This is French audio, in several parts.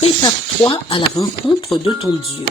Prépare-toi à la rencontre de ton Dieu.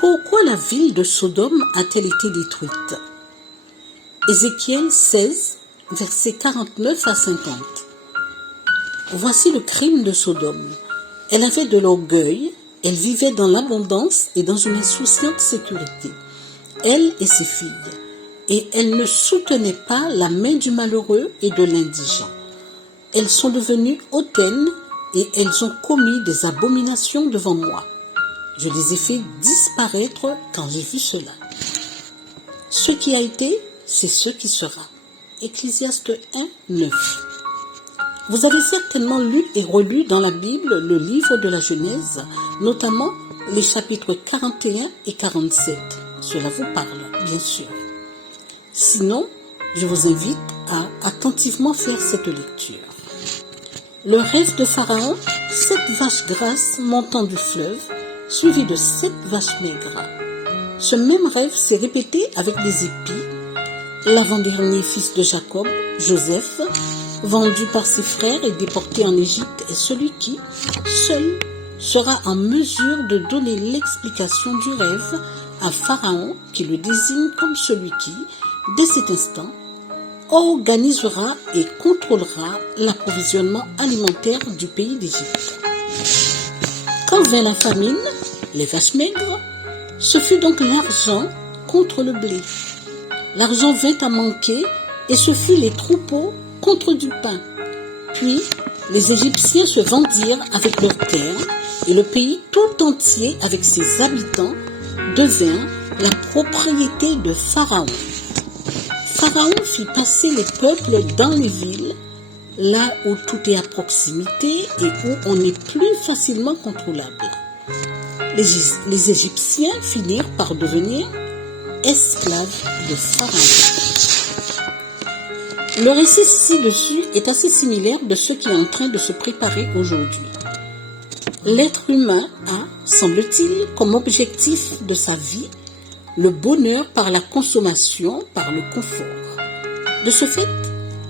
Pourquoi la ville de Sodome a-t-elle été détruite? Ézéchiel 16, versets 49 à 50. Voici le crime de Sodome. Elle avait de l'orgueil, elle vivait dans l'abondance et dans une insouciante sécurité, elle et ses filles, et elle ne soutenait pas la main du malheureux et de l'indigent. Elles sont devenues hautaines et elles ont commis des abominations devant moi. Je les ai fait disparaître quand j'ai vu cela. Ce qui a été, c'est ce qui sera. Ecclésiaste 1, 9. Vous avez certainement lu et relu dans la Bible le livre de la Genèse, notamment les chapitres 41 et 47. Cela vous parle, bien sûr. Sinon, je vous invite à attentivement faire cette lecture. Le rêve de Pharaon, 7 vaches grasses montant du fleuve, suivi de 7 vaches maigres. Ce même rêve s'est répété avec des épis. L'avant-dernier fils de Jacob, Joseph, vendu par ses frères et déporté en Égypte, est celui qui, seul, sera en mesure de donner l'explication du rêve à Pharaon, qui le désigne comme celui qui, dès cet instant, organisera et contrôlera l'approvisionnement alimentaire du pays d'Égypte. Quand vint la famine, les vaches maigres, ce fut donc l'argent contre le blé. L'argent vint à manquer et ce fut les troupeaux contre du pain. Puis, les Égyptiens se vendirent avec leurs terres et le pays tout entier avec ses habitants devint la propriété de Pharaon. Pharaon fit passer les peuples dans les villes, là où tout est à proximité et où on est plus facilement contrôlable. Les Égyptiens finirent par devenir esclaves de Pharaon. Le récit ci-dessus est assez similaire de ce qui est en train de se préparer aujourd'hui. L'être humain a, semble-t-il, comme objectif de sa vie, le bonheur par la consommation, par le confort. De ce fait,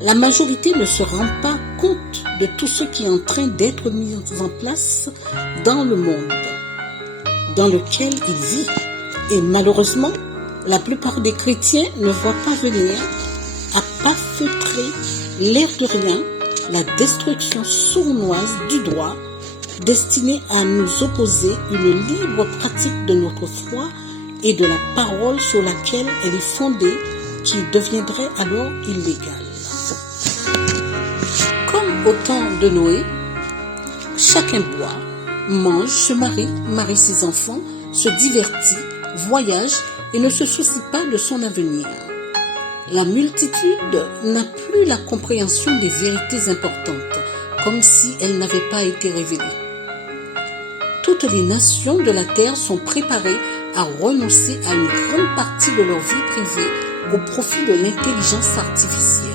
la majorité ne se rend pas compte de tout ce qui est en train d'être mis en place dans le monde dans lequel il vit. Et malheureusement, la plupart des chrétiens ne voient pas venir à pas feutrer l'air de rien la destruction sournoise du droit destinée à nous opposer une libre pratique de notre foi et de la parole sur laquelle elle est fondée, qui deviendrait alors illégale. Comme au temps de Noé, chacun boit, mange, se marie ses enfants, se divertit, voyage et ne se soucie pas de son avenir. La multitude n'a plus la compréhension des vérités importantes, comme si elles n'avaient pas été révélées. Toutes les nations de la terre sont préparées à renoncer à une grande partie de leur vie privée au profit de l'intelligence artificielle.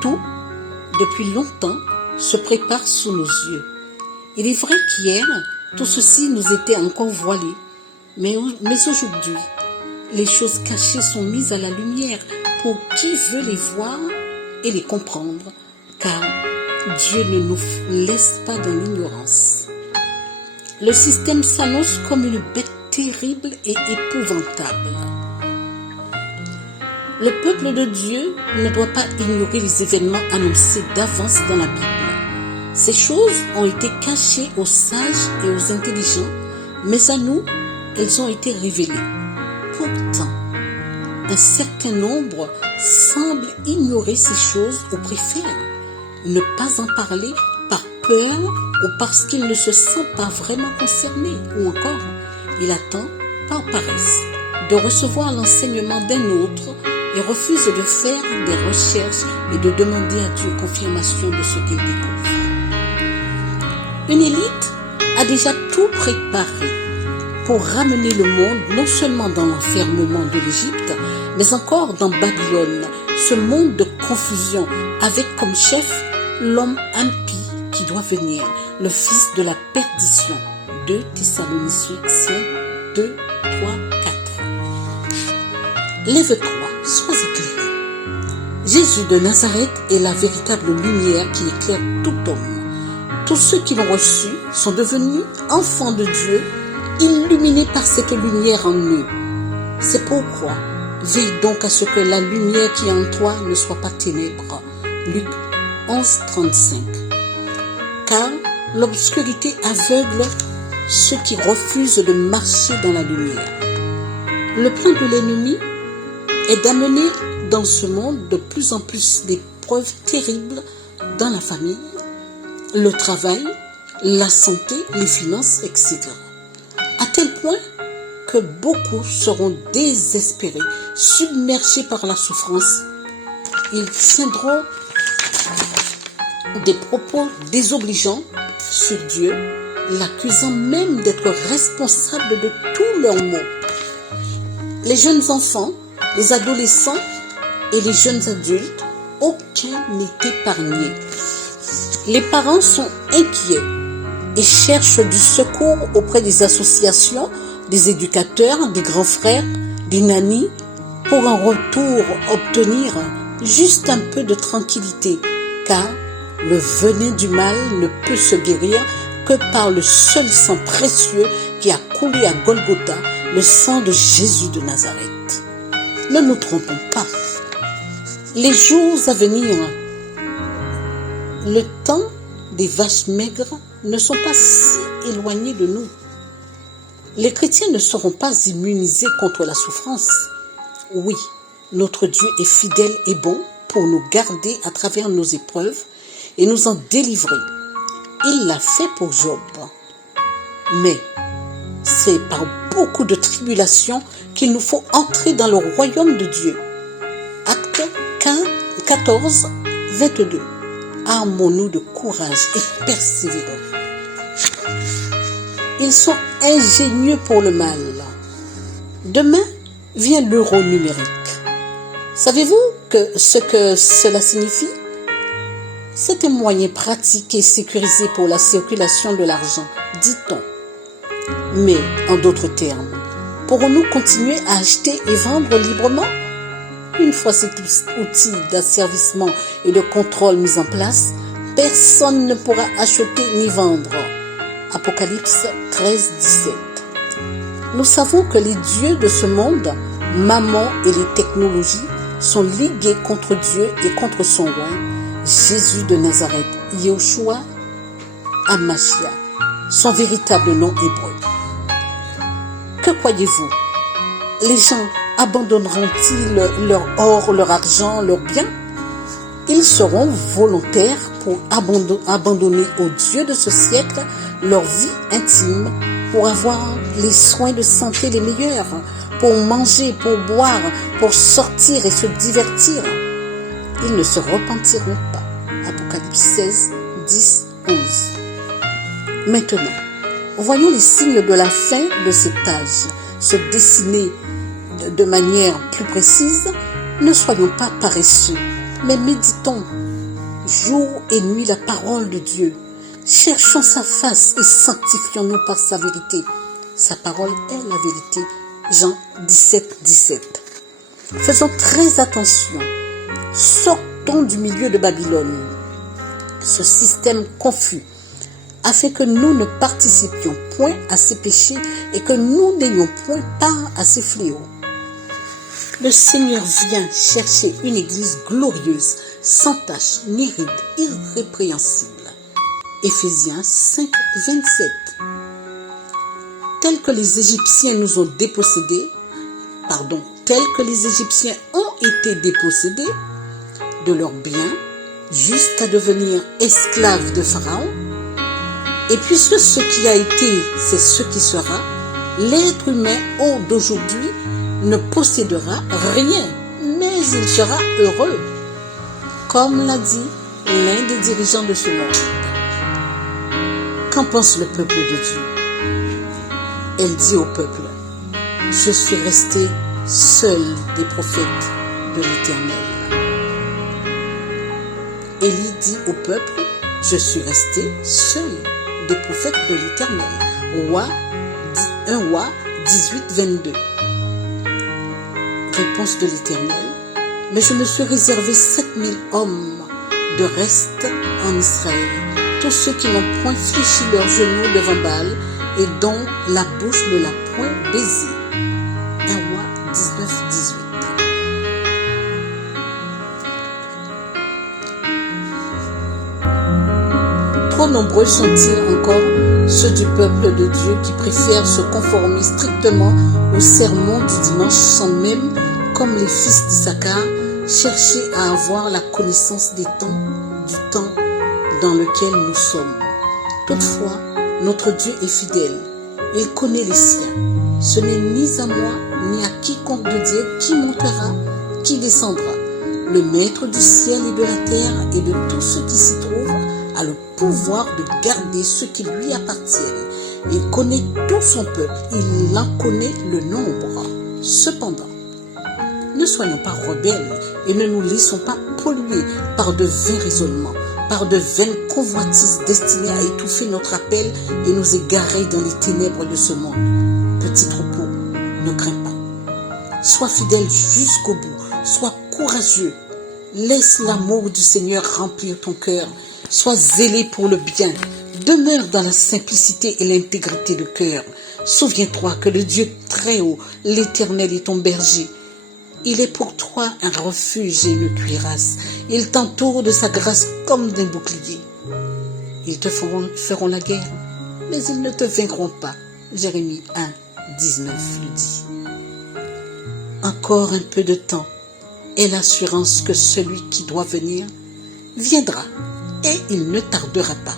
Tout, depuis longtemps, se prépare sous nos yeux. Il est vrai qu'hier, tout ceci nous était encore voilé, mais aujourd'hui, les choses cachées sont mises à la lumière pour qui veut les voir et les comprendre, car Dieu ne nous laisse pas dans l'ignorance. Le système s'annonce comme une bête terrible et épouvantable. Le peuple de Dieu ne doit pas ignorer les événements annoncés d'avance dans la Bible. Ces choses ont été cachées aux sages et aux intelligents, mais à nous, elles ont été révélées. Pourtant, un certain nombre semble ignorer ces choses ou préfère ne pas en parler par peur ou parce qu'il ne se sent pas vraiment concerné, ou encore il attend, par paresse, de recevoir l'enseignement d'un autre et refuse de faire des recherches et de demander à Dieu confirmation de ce qu'il découvre. Une élite a déjà tout préparé pour ramener le monde non seulement dans l'enfermement de l'Égypte, mais encore dans Babylone, ce monde de confusion avec comme chef l'homme impie qui doit venir, le fils de la perdition. 2 Thessaloniciens 2, 3, 4. Lève-toi, sois éclairé. Jésus de Nazareth est la véritable lumière qui éclaire tout homme. Tous ceux qui l'ont reçu sont devenus enfants de Dieu, illuminés par cette lumière en eux. C'est pourquoi, veille donc à ce que la lumière qui est en toi ne soit pas ténèbres. Luc 11, 35. Car l'obscurité aveugle ceux qui refusent de marcher dans la lumière. Le plan de l'ennemi est d'amener dans ce monde de plus en plus d'épreuves terribles dans la famille, le travail, la santé, les finances, etc. À tel point que beaucoup seront désespérés, submergés par la souffrance. Ils tiendront des propos désobligeants sur Dieu, l'accusant même d'être responsable de tous leurs maux. Les jeunes enfants, les adolescents et les jeunes adultes, aucun n'est épargné. Les parents sont inquiets et cherchent du secours auprès des associations, des éducateurs, des grands frères, des nannies, pour en retour obtenir juste un peu de tranquillité, car le venin du mal ne peut se guérir que par le seul sang précieux qui a coulé à Golgotha, le sang de Jésus de Nazareth. Ne nous trompons pas. Les jours à venir, le temps des vaches maigres ne sont pas si éloignés de nous. Les chrétiens ne seront pas immunisés contre la souffrance. Oui, notre Dieu est fidèle et bon pour nous garder à travers nos épreuves et nous en délivrer. Il l'a fait pour Job. Mais c'est par beaucoup de tribulations qu'il nous faut entrer dans le royaume de Dieu. Acte 14, 22. Armons-nous de courage et persévérons. Ils sont ingénieux pour le mal. Demain vient l'euro numérique. Savez-vous ce que cela signifie? C'est un moyen pratique et sécurisé pour la circulation de l'argent, dit-on. Mais, en d'autres termes, pourrons-nous continuer à acheter et vendre librement? Une fois cet outil d'asservissement et de contrôle mis en place, personne ne pourra acheter ni vendre. Apocalypse 13, 17. Nous savons que les dieux de ce monde, Mammon et les technologies, sont ligués contre Dieu et contre son roi, Jésus de Nazareth, Yahushua HaMashiach, son véritable nom hébreu. Que croyez-vous? Les gens abandonneront-ils leur or, leur argent, leurs biens? Ils seront volontaires pour abandonner au Dieu de ce siècle leur vie intime, pour avoir les soins de santé les meilleurs, pour manger, pour boire, pour sortir et se divertir. Ils ne se repentiront pas. Apocalypse 16, 10, 11. Maintenant, voyons les signes de la fin de cet âge se dessiner de manière plus précise. Ne soyons pas paresseux, mais méditons jour et nuit la parole de Dieu. Cherchons sa face et sanctifions-nous par sa vérité. Sa parole est la vérité. Jean 17, 17. Faisons très attention. Sortons du milieu de Babylone, ce système confus, afin que nous ne participions point à ces péchés et que nous n'ayons point part à ces fléaux. Le Seigneur vient chercher une église glorieuse, sans tache ni ride, irrépréhensible. Éphésiens 5, 27. Tels que les Égyptiens ont été dépossédés de leurs biens jusqu'à devenir esclaves de Pharaon, et puisque ce qui a été, c'est ce qui sera, l'être humain d'aujourd'hui ne possédera rien, mais il sera heureux, comme l'a dit l'un des dirigeants de ce monde. Qu'en pense le peuple de Dieu? Elle dit au peuple: je suis resté seul des prophètes de l'Éternel. Élie dit au peuple: je suis resté seul des prophètes de l'Éternel. 1 Roi 18, 22. Réponse de l'Éternel: mais je me suis réservé 7000 hommes de reste en Israël, tous ceux qui n'ont point fléchi leurs genoux devant Baal et dont la bouche ne l'a point baisé. 1 Roi 19, 18. Trop nombreux sont-ils encore ceux du peuple de Dieu qui préfèrent se conformer strictement au sermon du dimanche sans même, comme les fils d'Issachar, chercher à avoir la connaissance du temps dans lequel nous sommes. Toutefois, notre Dieu est fidèle. Il connaît les siens. Ce n'est ni à moi, ni à quiconque de dire qui montera, qui descendra. Le Maître du ciel et de la terre et de tous ceux qui s'y trouvent a le pouvoir de garder ce qui lui appartient. Il connaît tout son peuple, il en connaît le nombre. Cependant, ne soyons pas rebelles et ne nous laissons pas polluer par de vains raisonnements, par de vaines convoitises destinées à étouffer notre appel et nous égarer dans les ténèbres de ce monde. Petit troupeau, ne crains pas. Sois fidèle jusqu'au bout, sois courageux. Laisse l'amour du Seigneur remplir ton cœur. Sois zélé pour le bien. Demeure dans la simplicité et l'intégrité de cœur. Souviens-toi que le Dieu très haut, l'Éternel, est ton berger. Il est pour toi un refuge et une cuirasse. Il t'entoure de sa grâce comme d'un bouclier. Ils te feront la guerre, mais ils ne te vaincront pas. Jérémie 1, 19 le dit. Encore un peu de temps et l'assurance que celui qui doit venir viendra et il ne tardera pas.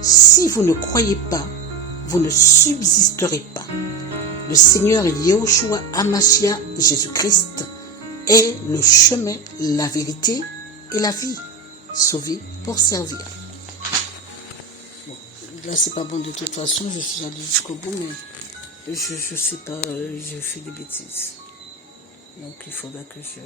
Si vous ne croyez pas, vous ne subsisterez pas. Le Seigneur Yahushua Hamashia Jésus-Christ est le chemin, la vérité et la vie. Sauvé pour servir. Bon, là c'est pas bon de toute façon, je suis allé jusqu'au bout, mais je sais pas, j'ai fait des bêtises. Donc il faudra que je